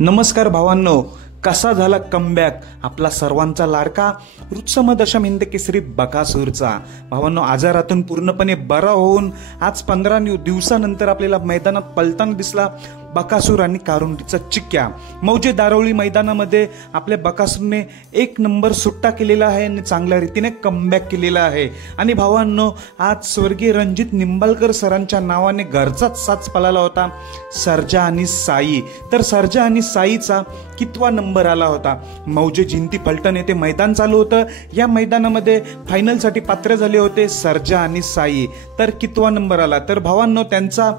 नमस्कार भावांनो, कसा झाला कमबॅक आपला सर्वांचा लाडका रुत्सम दशम हिंद केसरी बकासूरचा। भावांनो, आजारातून पूर्णपणे बरा होऊन आज 15 दिवसानंतर आपल्याला मैदानात पलताना दिसला बकासूर आणि कारुंडीचा चिक्क्या। मौजे दारवली मैदानामध्ये आपल्या बकासूरने 1 नंबर सुट्टा केलेला आहे आणि चांगल्या रीतीने कमबॅक केलेला आहे। आणि भावांनो, आज स्वर्गीय रणजित निंबाळकर सरांच्या नावाने घरचाच साच पळाला होता सर्जा आणि साई। तर सर्जा आणि साईचा कितवा नंबर आला होता? मौजे जिंती फलटण येथे मैदान चालू होतं। या मैदानामध्ये फायनलसाठी पात्र झाले होते सर्जा आणि साई। तर कितवा नंबर आला? तर भावांनो, त्यांचा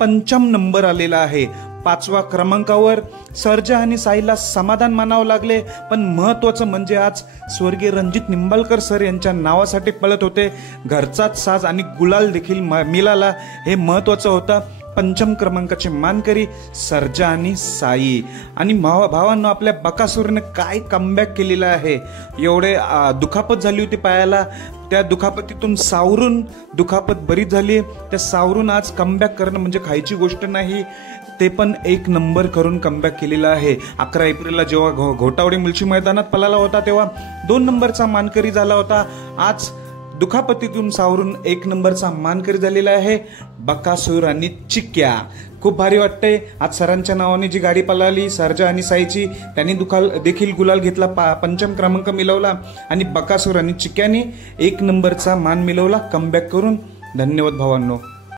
5वा नंबर आलेला आहे। 5व्या क्रमांकावर सर्जा आणि साईला समाधान मानावं लागले। पण महत्वाचं म्हणजे आज स्वर्गीय रणजित निंबाळकर सर यांच्या नावासाठी पळत होते, घरचाच साज आणि गुलाल देखील मिळाला, हे महत्वाचं होतं। 5म क्रमांकाचे मानकरी सर्जा आणि साई। आणि भावांनो, आपल्या बकासूरने काय कमबॅक केलेला आहे। एवढे दुखापत झाली होती पायाला, त्या दुखापतीतून सावरून दुखापत बरी झाली, त्या सावरून आज कमबॅक करणं म्हणजे खायची गोष्ट नाही, ते पण 1 नंबर करून कमबॅक केलेला आहे। 11 एप्रिलला जेव्हा घोटावडे मुलशी मैदानात पळाला होता तेव्हा 2 नंबरचा मानकरी झाला होता। आज दुखापतीतून सावरून 1 नंबरचा मानकरी झालेला आहे बकासूर आणि चिक्क्या। खूप भारी वाटतंय। आज सरांच्या नावाने जी गाडी पळाली सर्जा आणि साईची, त्यांनी देखील गुलाल घेतला, 5म क्रमांक मिळवला आणि बकासूर आणि चिक्क्याने 1 नंबरचा मान मिळवला कमबॅक करून। धन्यवाद भावांनो।